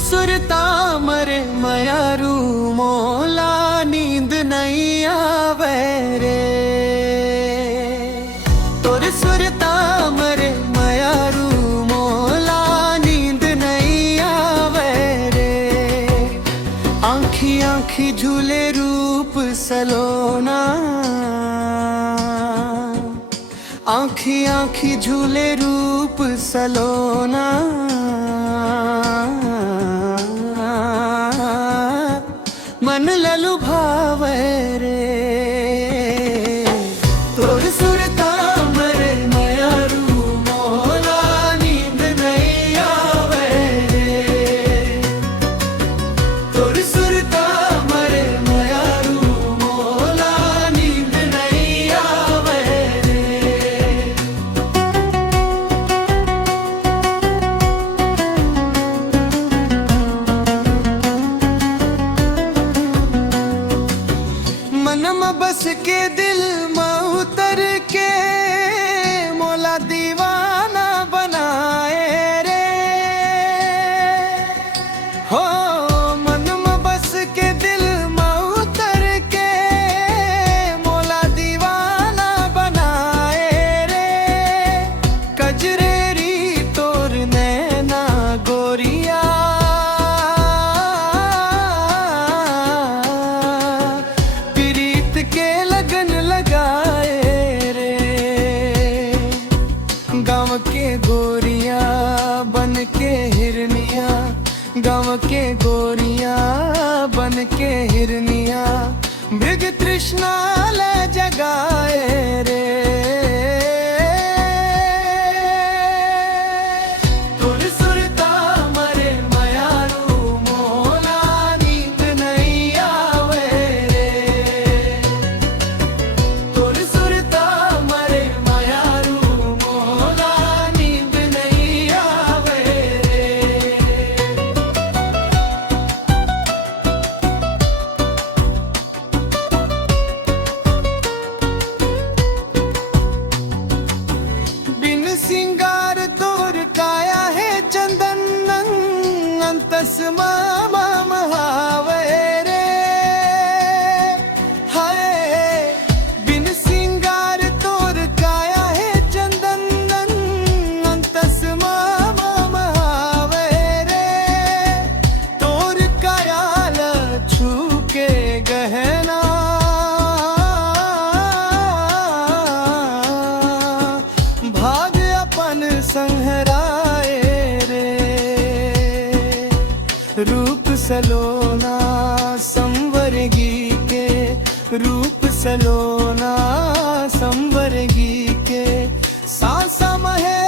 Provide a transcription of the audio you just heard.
सुरता मरे मयारू मोला नींद नहीं आवे रे। तोर सुरता मरे मयारू मोला नींद नहीं आवे रे। आँखी आँखी झूले रूप सलोना, आँखी आँखी झूले रूप सलोना। मन ललु भावे रे। तोर सुरता मरे मयारू मोला नींद नहीं आवे रे। तोर सुरता मरे मयारू मोला नींद नहीं आवे रे। मन में बस के दिल में उतर के मोला दीवाना बनाए रे। हो मन में बस के दिल में उतर के मोला दीवाना बनाए रे। कजरेरी तोर नैना गोरिया, के लगन लगाए रे। गाँव के गोरिया बन के हिरनिया, गाँव के गोरिया बन के हिरनिया। मृग तृष्णा ले जगाए रे। तोर सुरता मरे मयारू मोला नींद नहीं आवे रे। तोर सुरता मरे मयारू मोला नींद नहीं आवे रे। बिन सिंगार तोर काया है चंदन, अंतस मामा महावे रे। हाय बिन सिंगार तोर काया है चंदन, अंतस मामा महावे रे। तोर काया छू के गहना, भाग अपन संहराए रे। रूप सलोना संवरगी के, रूप सलोना संवरगी के। सांसा महे